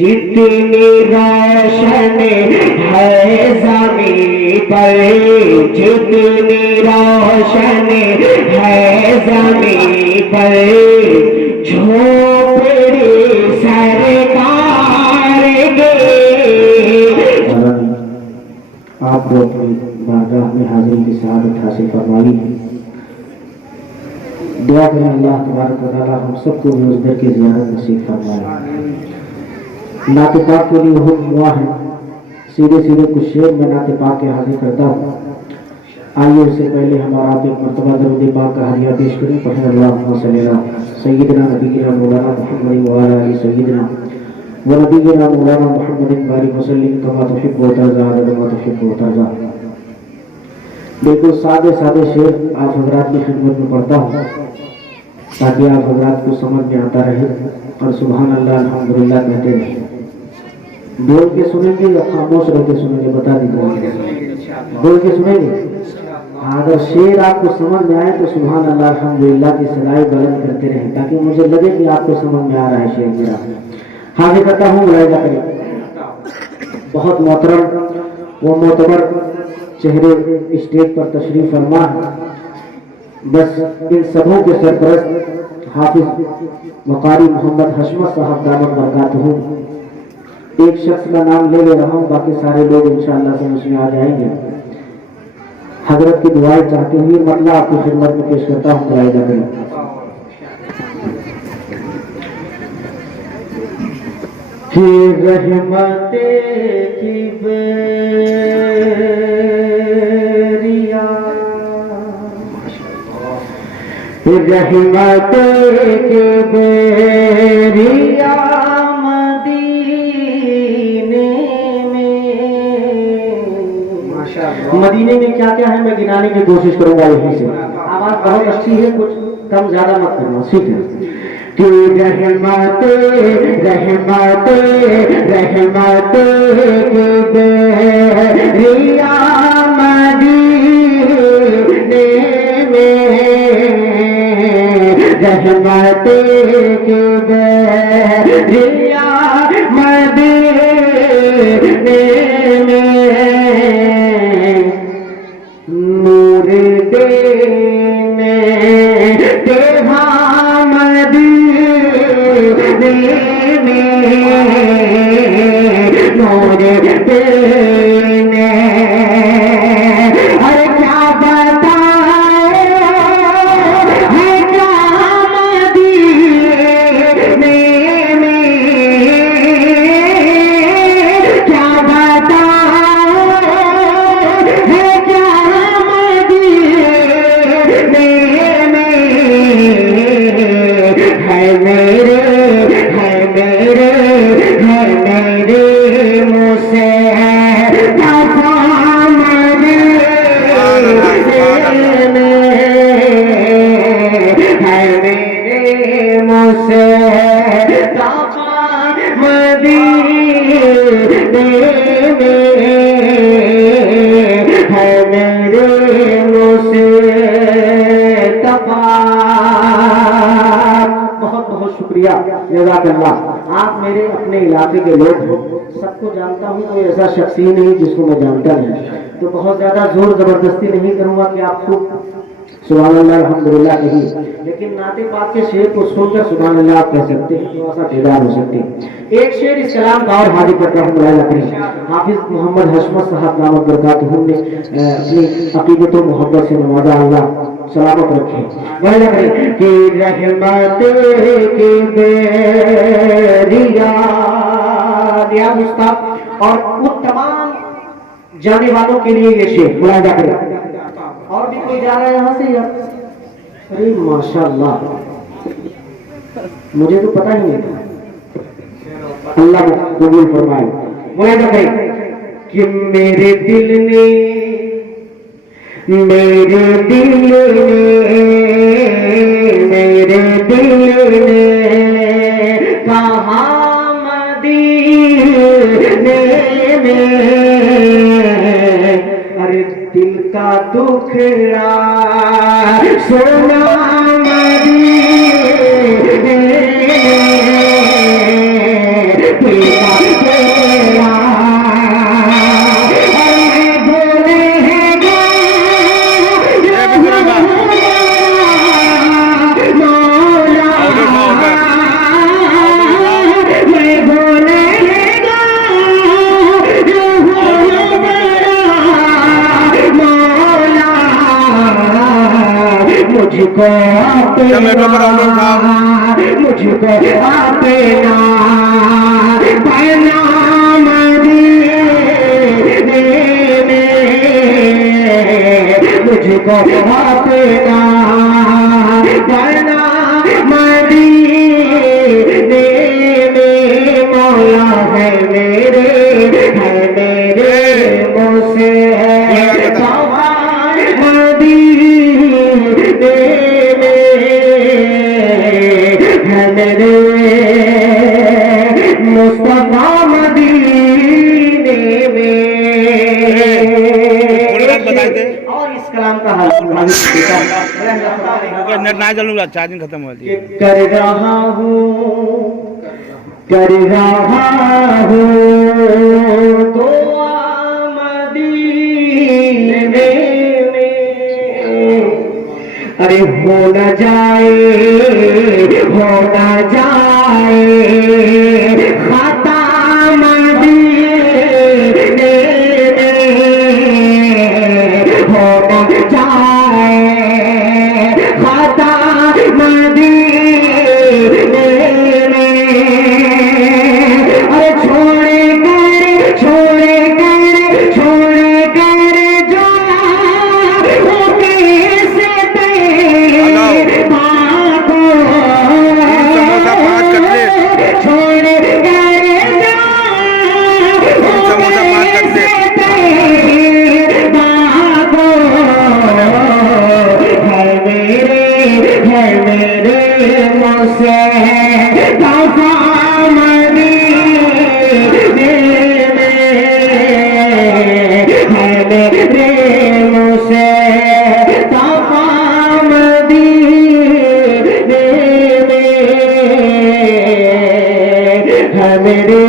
जितनी रोशन है ज़मीं पर, जितनी रोशन है ज़मीं पर, झोपड़ी सरकार गे। आपको अपनी बारगाह में हाजिरी की सआदत हासिल फरमाई। दुआ करें अल्लाह तबारक व तआला हम सबको भी उस दर की ज़ियारत नसीब फरमाए। नाते पाक के लिए हुक्म हुआ है, सीधे सीधे कुछ शेर में नाते पाक के हाजिर करता हूँ। आइए उससे पहले हमारा आप एक मरतबा दरूद पाक का हदिया पेश करें। पढ़ें अल्लाहुम्मा सल्ली अला सय्यिदिना नबीना मौलाना मुहम्मद व अला आलि सय्यिदिना व नबीना मौलाना मुहम्मद बारिक वसल्लिम कमा तुहिब्बु व तर्ज़ा अदद मा तुहिब्बु व तर्ज़ा। बिल्कुल सादे सादे शेर आप हज़रात की खिदमत में पढ़ता हूँ ताकि आप हज़रात को समझ में आता रहे और सुभान अल्लाह अल्हम्दुलिल्लाह कहते रहे। बोल के सुनेंगे या खामोश रह के सुनेंगे, बता दीजिए। बोल के सुनेंगे। अगर शेर आपको समझ में आए तो सुभान अल्लाह अल्हम्दुलिल्लाह की सदाई बुलंद करते रहें ताकि मुझे लगे कि आपको समझ में आ रहा है शेर मेरा। हाजिर करता हूँ मुलाहिजा करें। बहुत मोहतरम वो मोतबर चेहरे स्टेज पर तशरीफ फरमा है। बस इन सबों के सरपरस्त हाफिज वकारी मोहम्मद हशमत साहब दामद बरकातहू, एक शख्स का नाम ले रहा हूँ, बाकी सारे लोग इंशाअल्लाह से उसमें आ जाएंगे। हजरत की दुआएं चाहते हुए मतलब आपकी खिदमत में पेश करता हूँ। मुलाहिजा करें। रहमते की बेरिया, रहमते की बेरिया मदीने में क्या क्या है मैं गिनाने की कोशिश करूंगा यहीं से। आवाज बहुत अच्छी है, कुछ कम ज्यादा मत करना, ठीक है। कि रहमते रहमते रहमते के बेरिया मदीने में, रहमते के बेरिया मदीने में, नूर देने तेरा मदीने में, नूर देने अरे क्या बताए है क्या मदीने में, क्या बताए है क्या आप मेरे अपने इलाके के लोग हैं, सबको जानता हूँ, कोई ऐसा शख्स ही नहीं जिसको मैं जानता नहीं, तो बहुत ज्यादा जोर जबरदस्ती नहीं करूंगा कि आप खूब सुभान अल्लाह अल्हम्दुलिल्लाह कहिए, लेकिन नाते पाक के शेर को सुनकर सुभान अल्लाह आप कह सकते हैं, थोड़ा सा बेदार हो सकते हैं। एक शेर इस कलाम का और हाजिर करता हूँ। हाफिज मोहम्मद हशमत साहब दामद बरकातहू ने अपनी अकीदत और मोहब्बत से नवाजा, अल्लाह सलामत रखे। कि रहमत की बेरिया दिया मुस्ताफ और उन तमाम जाने वालों के लिए ये शेर मुलाहिजा करें। और भी कोई जा रहा है यहाँ से या? अरे माशाअल्लाह, मुझे तो पता ही नहीं था। अल्लाह कबूल फरमाए। मुलाहिजा करें कि मेरे दिल ने कहा मदीने में, का दुखड़ा सोना मदीने पिता तेरा मुझको अपना बना मदीने में मुझको अपना बना मदीने में मौला है मेरे मुझसे मुस्तफा मदीने में। और इस कलाम का हाल नेट ना चलूंगा, चार्जिंग खत्म हो गई। कर रहा हूँ तो मदीने में अरे हो न जाए खता मदीने में हो न जाए खता मदीने में अरे छोड़े कर जो वो कैसे मेरे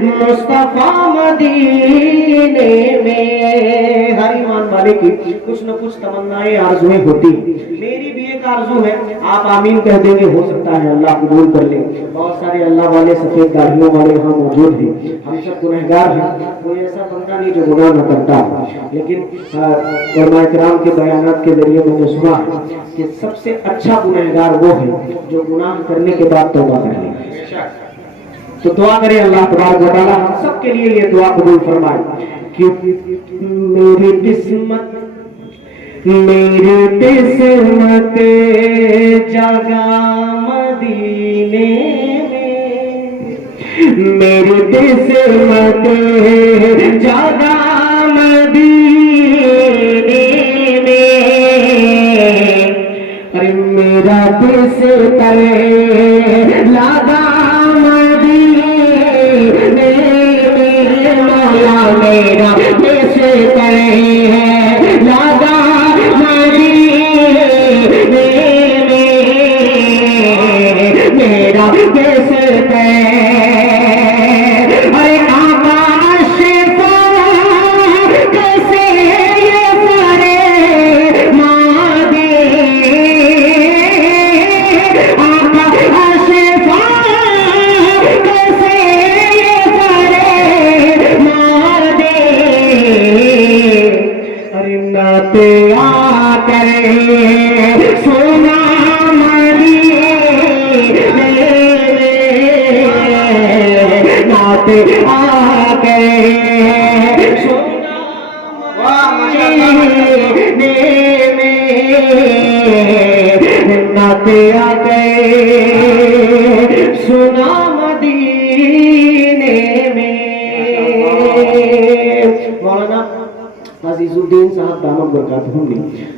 मुस्तफा मदीने में। हर ईमान वाले की कुछ न कुछ तमन्नाएं आरज़ुएं होती। मेरी भी एक आरज़ू है, आप आमीन कह देंगे, हो सकता है अल्लाह कबूल कर ले। बहुत सारे अल्लाह वाले सफेद दाढ़ियों वाले यहाँ मौजूद हैं, हम सब गुनहगार हैं, कोई ऐसा बंदा नहीं जो गुनाह न करता। लेकिन उलमा इकराम के बयानात के जरिए मैंने सुना कि सबसे अच्छा गुनहगार वो है जो गुनाह करने के बाद तौबा कर ले। तो दुआ करें अल्लाह तबारक व तआला हम सब के लिए ये दुआ कबूल फरमाए कि मेरी किस्मत जगा मदीने में मेरी किस्मत जगा मदीने में अरे मेरा दिस करे लगा मेरा देश करे है लगा मदीने में मेरा देश करे अरे आकाश कैसे ये परे मादे आकाश कैसे ये परे नाते आकर सोना मदीने नाते आकर सोना मदीने नाते आकर सोना मदीने में। मौलाना अजीजुद्दीन साहब दामद बरकातहू ने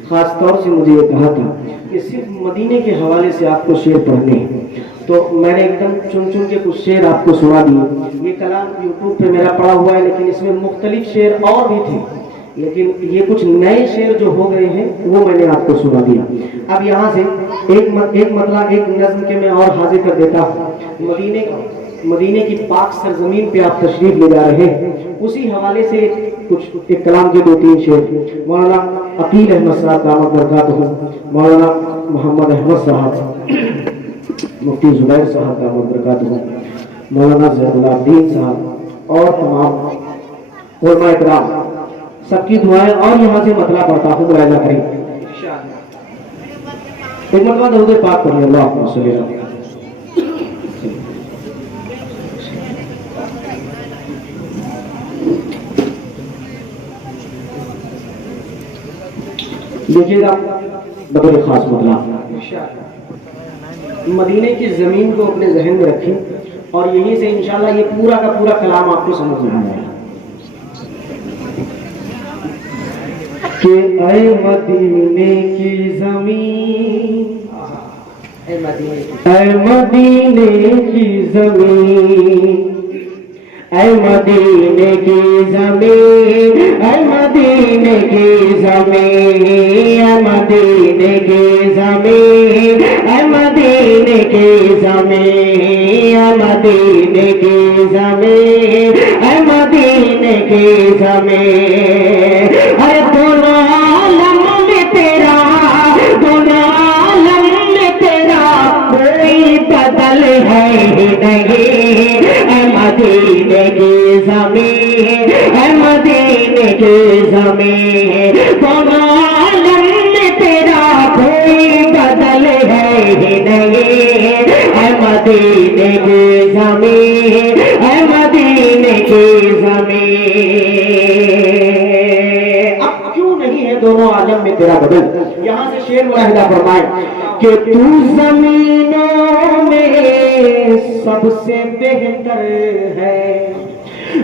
खास तौर से मुझे ये कहा था कि सिर्फ मदीने के हवाले से आपको शेर पढ़ने हैं, तो मैंने एकदम चुन के कुछ शेर आपको सुना दिए। ये कलाम यूट्यूब पे मेरा पड़ा हुआ है, लेकिन इसमें मुख्तलिफ शेर और भी थे, लेकिन ये कुछ नए शेर जो हो गए हैं वो मैंने आपको सुना दिया। अब यहाँ से एक नज्म के मैं और हाजिर कर देता हूँ। मदीने की पाक सरजमीन पे आप तशरीफ ले जा रहे हैं, उसी हवाले से कुछ एक कलाम के 2-3 शेर। मौलाना अकील अहमद साहब दामद बरकातहू, मौलाना मोहम्मद अहमद साहब, मुफ्ती जुबैर साहब दामद बरकातहू, मौलाना ज़ैनुल्लाब्दीन साहब और तमाम उलमा इकराम सबकी दुआएं, और यहाँ से मतला पढ़ता हूँ मुलाहिजा करें। एक मरतबा दरूद पाक पढ़िए, अल्लाहुम्मा सल्ली अला। देखिएगा बगैर खास मतला, मदीने की जमीन को अपने जहन में रखें और यहीं से इंशाल्लाह ये पूरा का पूरा कलाम आपको समझ में आ जाएगा कि ऐ मदीने की जमीन, ऐ मदीने की जमीन, ऐ मदीने की जमीन, ऐ मदीने की जमीन, ऐ मदीने की जमीन, ऐ मदीने की जमीन, ऐ मदीने की जमीन, ऐ मदीने की जमीन। अरे दोनों आलम में तेरा, दोनों आलम में तेरा कोई बदल है ही नहीं। मदीने की जमीन, ऐ मदीने की जमीन, दोनों आलम में तेरा कोई बदल है ही नहीं। ऐ मदीने की जमीन, ऐ मदीने की जमीन। अब क्यों नहीं है दोनों आलम में तेरा बदल? यहाँ से शेर मुलाहिदा फरमाए कि तू जमीनों में सबसे बेहतर है,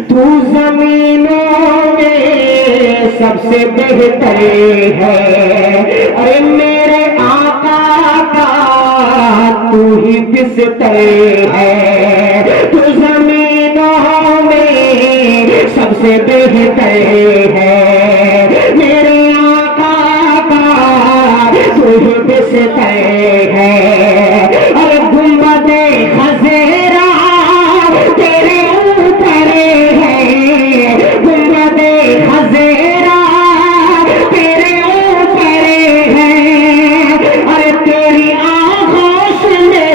तू जमीनों में सबसे बेहतर है। अरे मेरे आका का तू ही बिस्तर है, तू जमीनों में सबसे बेहतर है। मेरे आका का तू ही बिस्तर है। अरे गुंबदे खज़ेरा तेरे ऊपर है, गुंबदे खज़ेरा तेरे ऊपर है। अरे तेरी आगोश में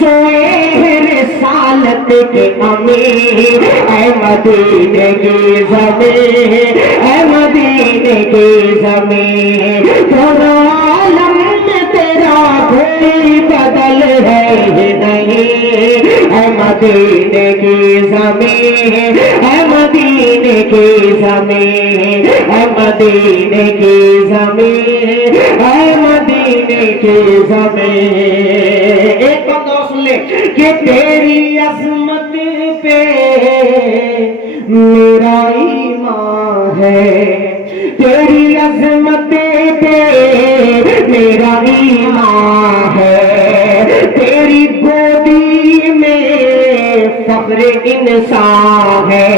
सोए हैं रिसालत के अमीर। ऐ मदीने की ज़मीन, ऐ मदीने की ज़मीन, दोनों आलम में तेरा कोई बदल है ही नहीं। ऐ मदीने की ज़मीन, ऐ मदीने की ज़मीन, ऐ मदीने की ज़मीन, ऐ मदीने की ज़मीन। एक बात और सुन ले कि तेरी अज़मत पे मेरा ईमान है, तेरी अज़मत पे मेरा ईमान है। तेरी गोदी में फख्र इंसान है,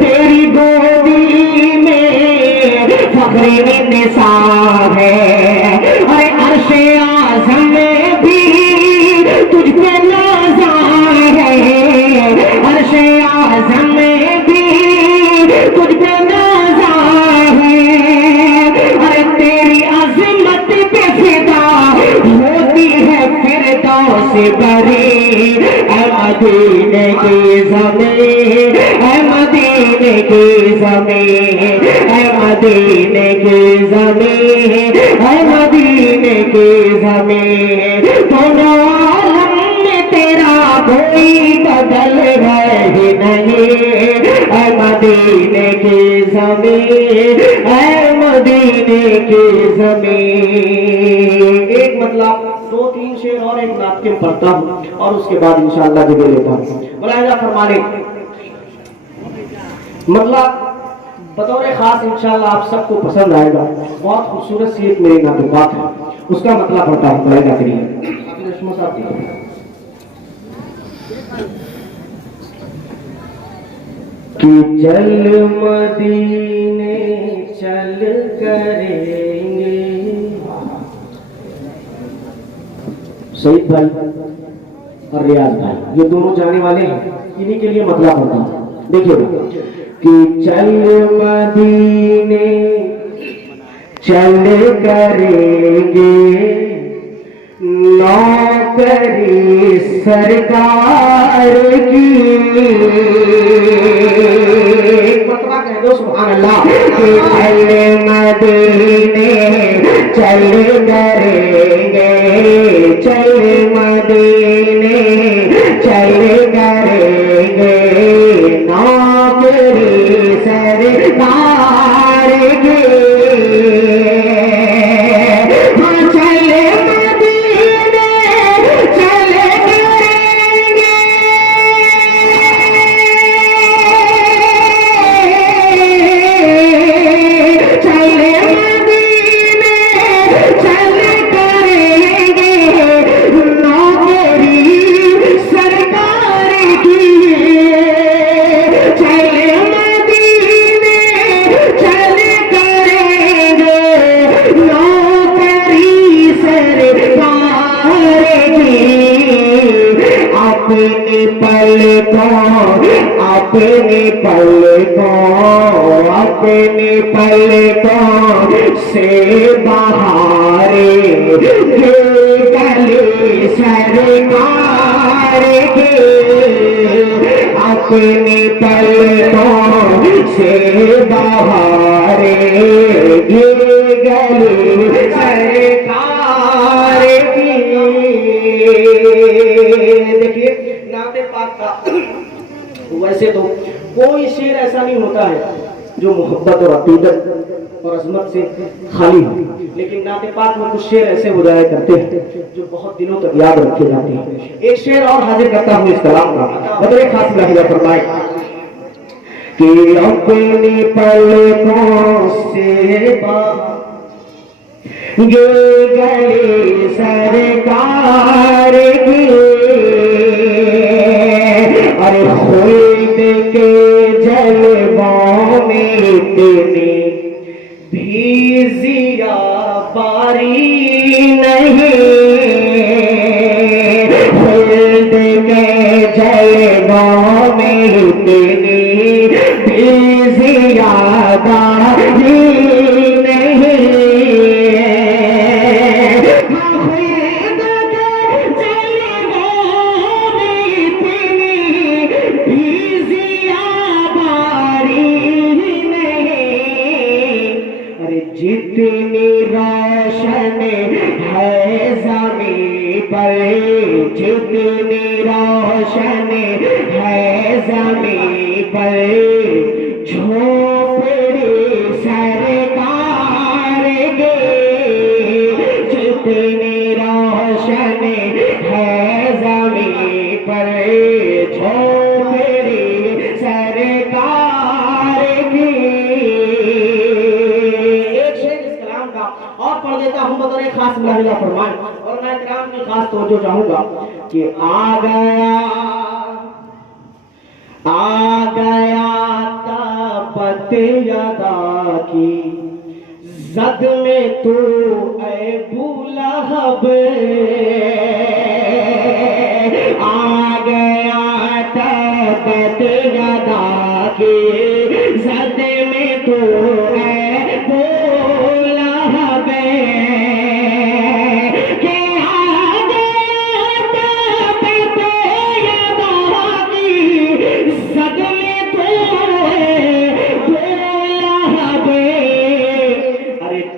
तेरी गोदी में फख्र इंसान है। अरे अर्शे आज़म में भी तुझ पे नाज़ा है, अर्शे आज़म में भी तुझ पे नाज़ा है। अरे तेरी अज़मत पे फिदा होती है फिरदौस बरी। ऐ मदीने की ज़मीन, ऐ मदीने की ज़मीन, ऐ मदीने की ज़मीन, ऐ मदीने की ज़मीन, दोनों आलम में तेरा कोई बदल है ही नहीं। ऐ मदीने की ज़मीन, ऐ मदीने की ज़मीन। एक मतलब 2-3 शेर और एक नात के पढ़ता हूँ और उसके बाद इंशाअल्लाह जगह लेता हूँ। मुलाहिजा फरमाने मतलब बतौर खास इंशाअल्लाह आप सबको पसंद आएगा। बहुत खूबसूरत सी एक मेरी नातुकात है, उसका मतलब पढ़ता हूँ। मुलाहिजा करिए। कि चल मदीने चल करेंगे। शहीद भाई और रियाज भाई ये दोनों जाने वाले हैं, इन्हीं के लिए मतलब होता है। देखिए कि चल मदीने चल करेंगे, नौकरी सरकार की। मतवा कह दो सुभान अल्लाह। कि चल मदीने चल करेंगे, चल मदीने चल करेंगे, नौकरी सरकार की। अपने पलकों से बहारे गली सरकार के, अपने पलकों से बहारे गली सरकार की। देखिए नाते पाक का वैसे तो कोई शेर ऐसा नहीं होता है जो मोहब्बत और अकीदत और अजमत से खाली हो, लेकिन नाते पाक में कुछ शेर ऐसे हो जाया करते हैं जो बहुत दिनों तक याद रखे जाते हैं। एक शेर और हाजिर करता हूँ इस कलाम का, बदले खास लहजा फरमाए कि अपने पलकों से गली सरकार की, अरे खुद के जलवों में इतनी भी जिया बारी नहीं, खुद के जलवों में इतनी भी जिया बारी नहीं। जितनी रोशन है ज़मीं पर, जितनी रोशन है ज़मीं पर, झोपड़ी सरकार के, जितनी रोशन है ज़मीं पर, झोपड़ी सरकार की। और पढ़ देता हूँ बतौर खास मुलाहिजा फरमान, और मैं इकराम की खास तवज्जो चाहूंगा कि आ गया ताबत यदा की जद में तू ऐ बुलहब, आ गया ताबत यदा की जद में तू ऐ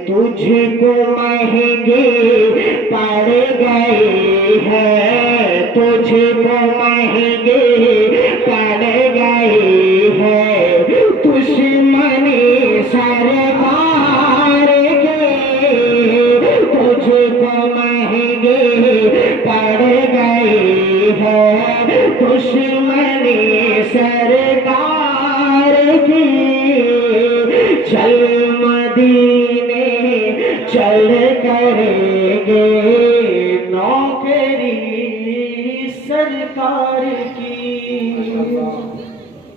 तुझको महंगी पड़ गई है, तुझको महंगी पड़